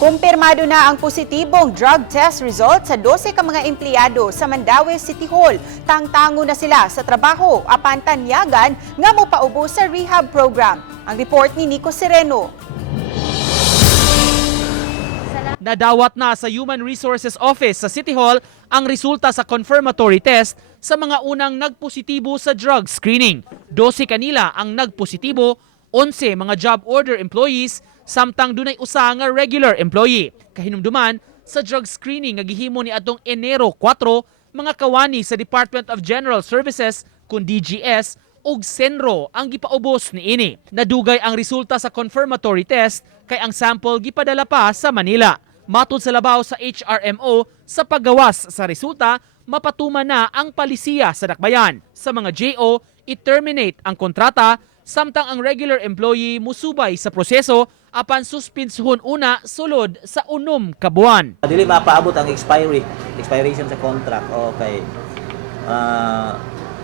Kumpirmado na ang positibong drug test result sa 12 ka mga empleyado sa Mandaue City Hall. Tangtango na sila sa trabaho apan tanyagan nga mopaubo sa rehab program. Ang report ni Nico Sereno. Nadawat na sa Human Resources Office sa City Hall ang resulta sa confirmatory test sa mga unang nagpositibo sa drug screening. 12 kanila ang nagpositibo, 11 mga job order employees, samtang dunay usa nga regular employee. Kahinumduman sa drug screening nga gihimo ni atong Enero 4, mga kawani sa Department of General Services kun DGS ug Senro ang gipaubos niini. Nadugay ang resulta sa confirmatory test kay ang sample gipadala pa sa Manila. Matud sa labaw sa HRMO, sa paggawas sa resulta, mapatuman na ang palisiya sa dakbayan. Sa mga JO, i-terminate ang kontrata, samtang ang regular employee musubay sa proseso apan suspinsuhon una sulod sa 6 ka buwan. Dili mapaabot ang expiration sa contract. Okay.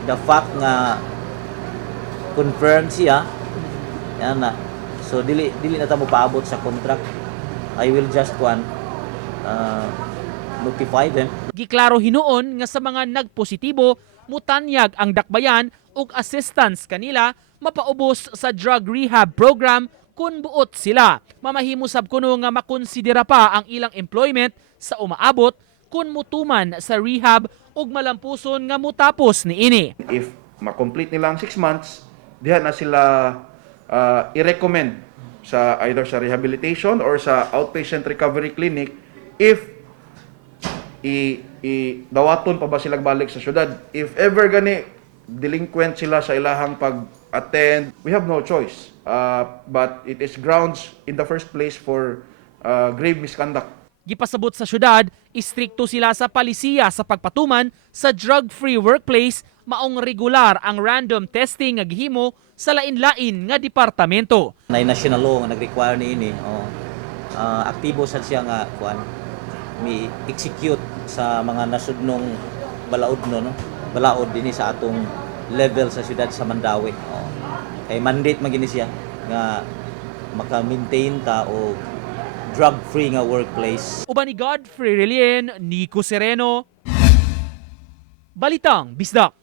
The fact nga confirmed siya, yan na. So dili na ta mo paabot sa contract. I will just notify them. Giklaro hinuon nga sa mga nagpositibo, mutanyag ang dakbayan ug assistance kanila mapaubos sa drug rehab program kung buot sila. Mamahimo sab kuno nga makonsidera pa ang ilang employment sa umaabot kung mutuman sa rehab ug malampuson nga mutapos niini. If ma-complete nila ang 6 months, diha na sila i-recommend sa either sa rehabilitation or sa outpatient recovery clinic if dawaton pa ba sila balik sa syudad. If ever gani delinquent sila sa ilahang pag-attend, we have no choice. But it is grounds in the first place for grave misconduct. Gipasabot sa syudad, istrikto sila sa palisiya sa pagpatuman sa drug-free workplace, maong regular ang random testing nga gihimo sa lain-lain nga departamento. Na national law nga nag-require niini, aktibo sad siya nga mi execute sa mga nasudnong balaod balaod dinhi sa atong level sa syudad sa Mandaue. Kay mandate magini siya nga maka-maintain ta o drug-free nga workplace. Uban ni Godfrey Relien, Nico Sereno, Balitang Bisdak.